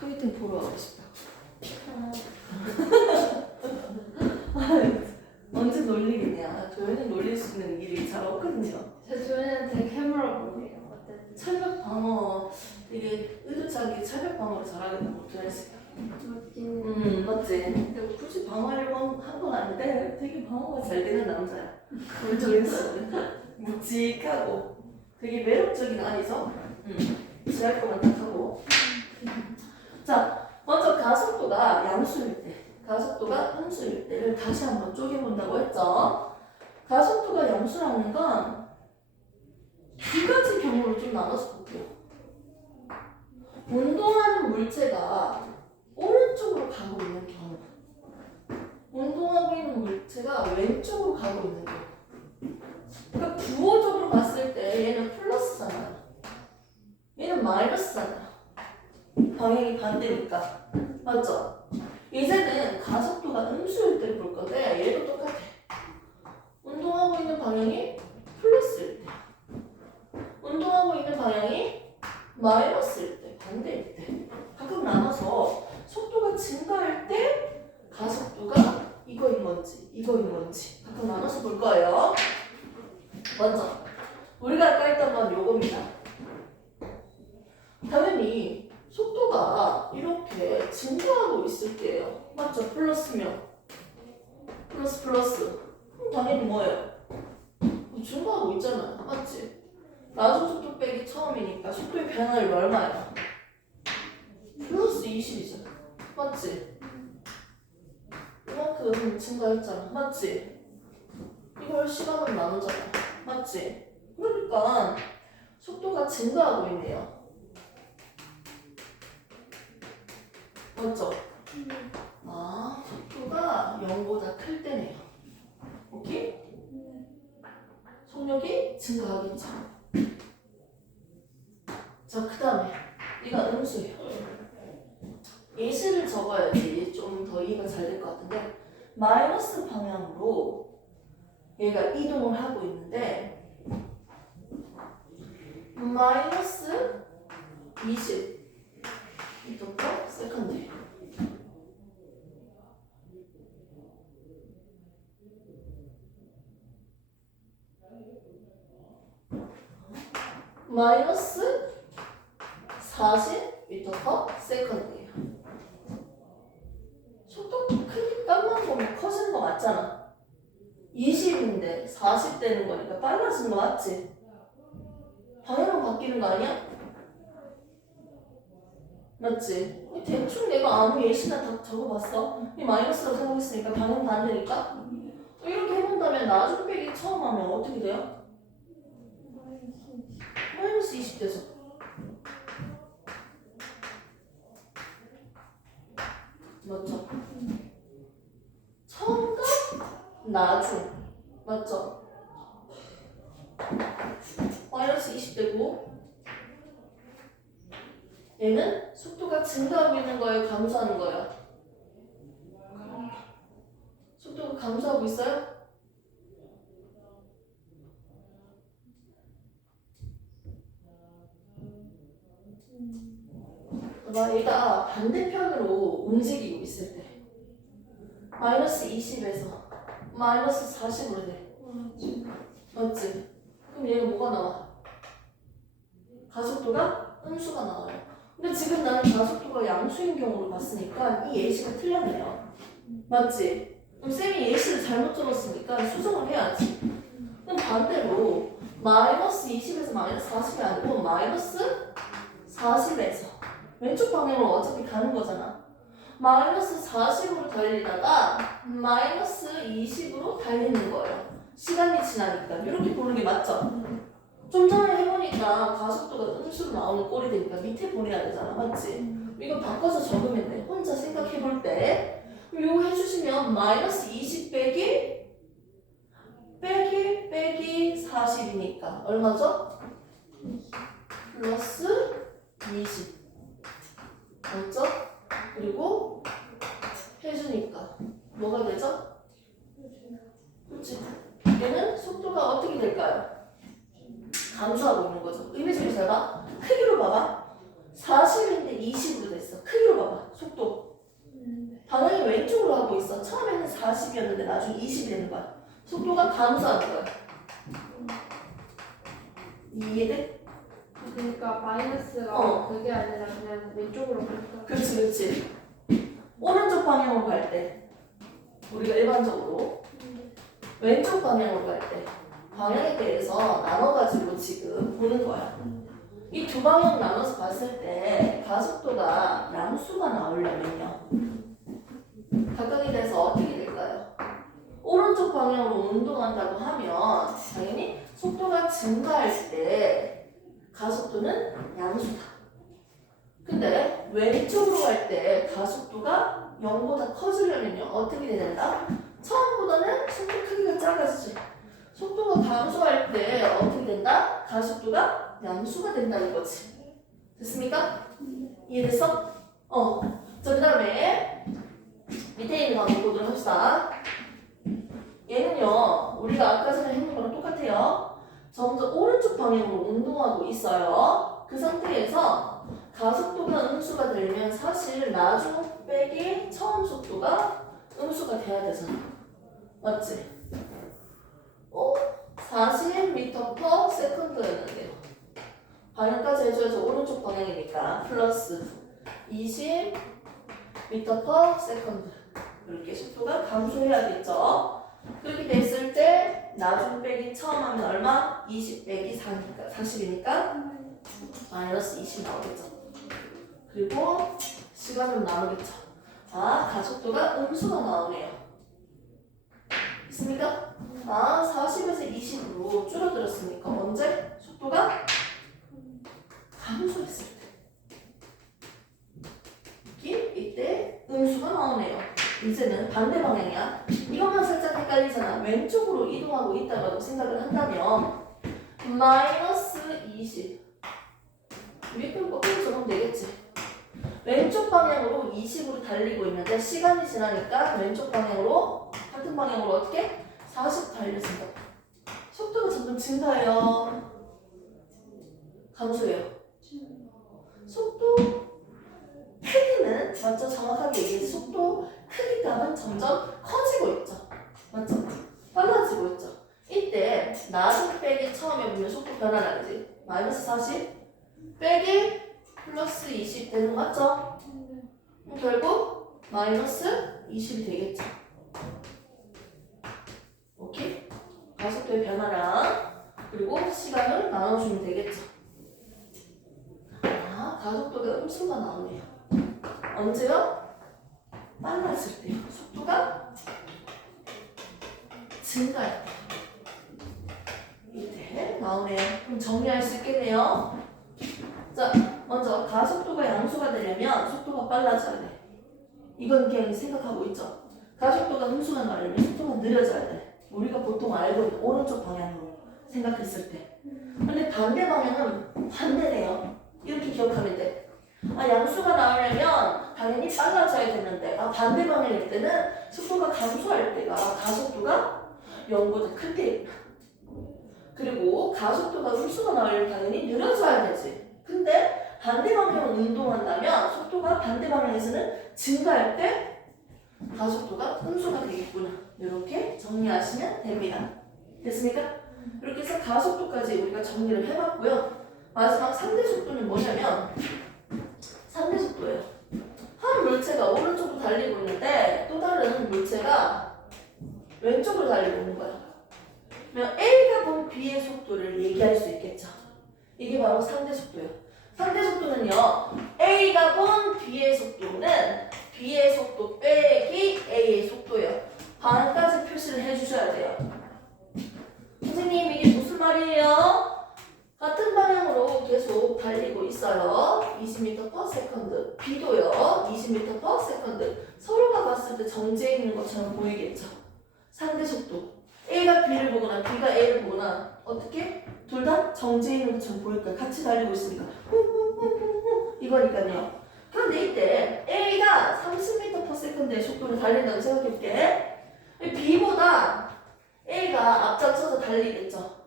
소개팅 보러 가고 싶다. 언제 놀리겠냐. 조연이 놀릴 수 있는 일이 잘 없거든요. 저 조연한테 캐머라 보네요. 어때? 철벽 방어 되게 의도치 않게 철벽 방어를 잘하겠다고 조연씨. 맞긴. 맞지? 근데 굳이 방어하려고 한 건 아닌데 되게 방어가 잘 되는 남자야. 우리 조연씨는 묵직하고 되게 매력적인 아이죠? 지할 것만 딱 하고. 자, 먼저 가속도가 양수일 때, 가속도가 음수일 때를 다시 한번 쪼개본다고 했죠. 가속도가 양수라는 건 두 가지 경우로 좀 나눠서 볼게요. 운동하는 물체가 오른쪽으로 가고 있는 경우, 운동하고 있는 물체가 왼쪽으로 가고 있는 경우. 그러니까 부호적으로 봤을 때 얘는 플러스잖아요. 얘는 마이너스잖아요. 방향이 반대니까. 맞죠? 이제는 가속도가 음수일 때 볼 건데 얘도 똑같아. 운동하고 있는 방향이 플러스일 때, 운동하고 있는 방향이 마이너스일 때, 반대일 때. 각각 나눠서 속도가 증가할 때 가속도가 이거인 건지 이거인 건지 각각 나눠서 볼 거예요. 먼저 우리가 아까 했던 건 요겁니다. 당연히 속도가 이렇게 증가하고 있을 때예요. 맞죠? 플러스면 플러스 그럼 당연히 뭐예요? 증가하고 있잖아요. 맞지? 나중 속도 빼기 처음이니까 속도의 변화율이 얼마예요? 플러스 20이잖아. 맞지? 이만큼 증가했잖아. 맞지? 이걸 시간으로 나누잖아. 맞지? 그러니까 속도가 증가하고 있네요. 맞죠? 아, 속도가 0보다 클 때네요. 오케이? 속력이 증가하겠죠. 자, 그 다음에 얘가 음수예요. 예시를 적어야지 좀 더 이해가 잘 될 것 같은데, 마이너스 방향으로 얘가 이동을 하고 있는데 마이너스 20 미터 세컨드. 마이너스 40 미터 세컨드예요. 속도 크기 값만 보면 커지는 거 맞잖아. 20인데 40 되는 거니까 빨라지는 거 맞지? 방향은 바뀌는 거 아니야? 맞지? 대충 내가 아무 예시나 다 적어봤어. 이 마이너스라고 생각했으니까 방향 반대니까 이렇게 해본다면 나중 빼기 처음 하면 어떻게 돼요? 마이너스 20 되죠. 맞죠? 처음과 나중 맞죠? 마이너스 20 되고 얘는 속도가 증가하고 있는 거예요? 감소하는 거예요? 속도가 감소하고 있어요? 막 얘가 반대편으로 움직이고 있을 때 마이너스 20에서 마이너스 40으로 돼. 맞지? 그럼 얘가 뭐가 나와? 가속도가 음수가 나와요. 근데 지금 나는 가속도가 양수인 경우로 봤으니까 이 예시가 틀렸네요. 맞지? 그럼 쌤이 예시를 잘못 적었으니까 수정을 해야지. 그럼 반대로 마이너스 20에서 마이너스 40이 아니고 마이너스 40에서 왼쪽 방향으로 어차피 가는 거잖아. 마이너스 40으로 달리다가 마이너스 20으로 달리는 거예요. 시간이 지나니까. 이렇게 보는 게 맞죠? 좀 전에 해보니까 가속도가 음수로 나오는 꼴이 되니까 밑에 보내야 되잖아. 맞지? 이거 바꿔서 적으면 돼. 혼자 생각해 볼 때. 이거 해주시면 마이너스 20 빼기 40이니까 얼마죠? 플러스 20. 맞죠? 그리고 해주니까 뭐가 되죠? 그렇지. 얘는 속도가 어떻게 될까요? 감소하고 있는 거죠. 의미적으로 잘 봐. 크기로 봐봐. 40인데 20으로 됐어. 크기로 40이었는데 나중에 20이 되는 거야. 속도가 감소하는 거야. 이해돼? 그러니까 마이너스가 어. 그게 아니라 그냥 왼쪽으로 가니까. 그렇지, 그렇지. 오른쪽 방향으로 갈 때, 우리가 일반적으로 왼쪽 방향으로 갈 때 방향에 대해서 나눠가지고 지금 보는 거야. 이 두 방향 나눠서 봤을 때 가속도가 양수가 나오려면요. 각각에 대해서 어떻게 될까요? 오른쪽 방향으로 운동한다고 하면 당연히 속도가 증가할 때 가속도는 양수다. 근데 왼쪽으로 갈 때 가속도가 0보다 커지려면요. 어떻게 돼야 된다? 처음보다는 속도 크기가 작아지지. 속도가 감소할 때 어떻게 된다? 가속도가 양수가 된다는 거지. 됐습니까? 이해됐어? 자, 그 다음에 밑에 있는 방법 보도록 합시다. 얘는요, 우리가 아까 전에 했는 거랑 똑같아요. 점점 오른쪽 방향으로 운동하고 있어요. 그 상태에서 가속도가 음수가 되려면 사실 나중 빼기 처음 속도가 음수가 돼야 되잖아. 맞지? 40m/s였는데요. 방향까지 해줘야죠. 오른쪽 방향이니까 플러스 20m/s. 이렇게 속도가 감소해야겠죠. 그렇게 됐을 때 나중 빼기 처음 하면 얼마? 20 빼기 4니까 40이니까 마이너스 20 나오겠죠. 그리고 시간은 나오겠죠. 자, 가속도가 음수가 나오네요. 있습니까? 40에서 20으로 줄어들었으니까 언제? 속도가 감소했을 때. 이때 음수가 나오네요. 이제는 반대 방향이야. 이것만 살짝 헷갈리잖아. 왼쪽으로 이동하고 있다고 생각을 한다면 마이너스 20 위에 걸 거꾸로 적으면 되겠지. 왼쪽 방향으로 20으로 달리고 있는데 시간이 지나니까 왼쪽 방향으로 같은 방향으로 어떻게? 40 달렸습니다. 속도가 점점 증가해요. 감소해요. 속도 크기는 맞죠? 정확하게 얘기해. 속도 크기감은 점점 커지고 있죠. 맞죠? 빨라지고 있죠. 이때 나중 빼기 처음에 보면 속도 변화라지. 마이너스 40 빼기 플러스 20 되는 거 맞죠? 결국 마이너스 20이 되겠죠. 오케이? 가속도의 변화랑 그리고 시간을 나눠주면 되겠죠. 가속도가 음수가 나오네요. 언제요? 빨라질 때요. 속도가 증가할 때. 이때 나오네요. 그럼 정리할 수 있겠네요. 자, 먼저 가속도가 양수가 되려면 속도가 빨라져야 돼. 이건 그냥 생각하고 있죠. 가속도가 음수가 나오려면 속도가 느려져야 돼. 우리가 보통 알고 있는 오른쪽 방향으로 생각했을 때. 근데 반대 방향은 반대네요. 이렇게 기억하면 돼. 양수가 나오려면 당연히 빨라져야 되는데 반대 방향일 때는 속도가 감소할 때가 가속도가 0보다 클 때. 그리고 가속도가 음수가 나오려면 당연히 느려져야 되지. 근데 반대 방향으로 운동한다면 속도가 반대 방향에서는 증가할 때 가속도가 음수가 되겠구나. 이렇게 정리하시면 됩니다. 됐습니까? 이렇게 해서 가속도까지 우리가 정리를 해봤고요. 마지막 상대 속도는 뭐냐면 상대 속도예요. 한 물체가 오른쪽으로 달리고 있는데 또 다른 물체가 왼쪽으로 달리고 있는 거야. 그러면 A가 본 B의 속도를 얘기할 수 있겠죠. 이게 바로 상대 속도예요. 상대 속도는요. A가 본 B의 속도는 B의 속도 빼기 A의 속도예요. 반까지 표시를 해주셔야 돼요. 선생님 이게 무슨 말이에요? 같은 방향으로 계속 달리고 있어요. 20m/s. B도요. 20m/s. 서로가 봤을 때 정지해 있는 것처럼 보이겠죠. 상대 속도. A가 B를 보거나 B가 A를 보거나 어떻게? 둘 다 정지해 있는 것처럼 보일까요? 같이 달리고 있으니까. 이거니까요. 그런데 이때 A가 30m/s의 속도를 달린다고 생각해볼게. B보다 A가 앞장서서 달리겠죠.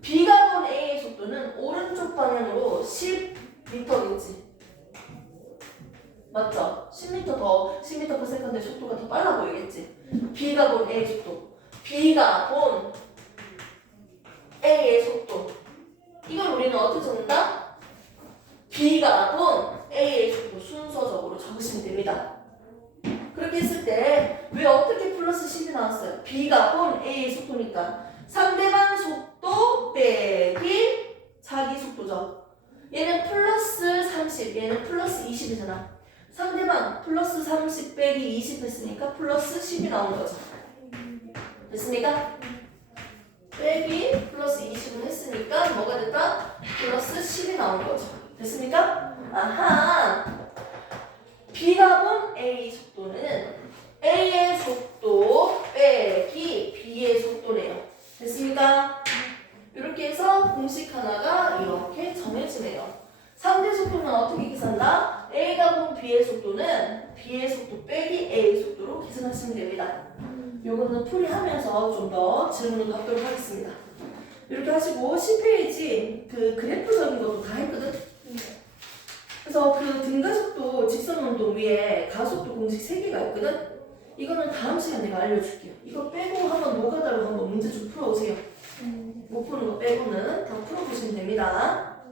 B가 본 A의 속도는 오른쪽 방향으로 10m겠지. 맞죠? 10m/s의 속도가 더 빨라 보이겠지. B가 본 A의 속도. B가 본 A의 속도. 이걸 우리는 어떻게 적는다? B가 본 A의 속도 순서적으로 적으시면 됩니다. 그렇게 했을 때 왜 어떻게 플러스 10이 나왔어요? B가 본 A의 속도니까 상대방 속도 빼기 자기 속도죠. 얘는 플러스 30, 얘는 플러스 20이잖아. 상대방 플러스 30 빼기 20 했으니까 플러스 10이 나온 거죠. 됐습니까? 빼기 플러스 20을 했으니까 뭐가 됐다? 플러스 10이 나온 거죠. 됐습니까? 아하! B가 본 A 속도는 A의 속도 빼기 B의 속도네요. 됐습니까? 이렇게 해서 공식 하나가 이렇게 정해지네요. 상대 속도는 어떻게 계산한다? A가 본 B의 속도는 B의 속도 빼기 A의 속도로 계산하시면 됩니다. 요거는 풀이하면서 좀 더 질문을 받도록 하겠습니다. 이렇게 하시고 10페이지 그 그래프적인 것도 다 했거든? 그래서 그 등가속도 직선운동 위에 가속도 공식 3개가 있거든? 이거는 다음 시간에 내가 알려줄게요. 이거 빼고 한번 노가다로 한번 문제 좀 풀어오세요. 못 푸는 거 빼고는 다 풀어보시면 됩니다.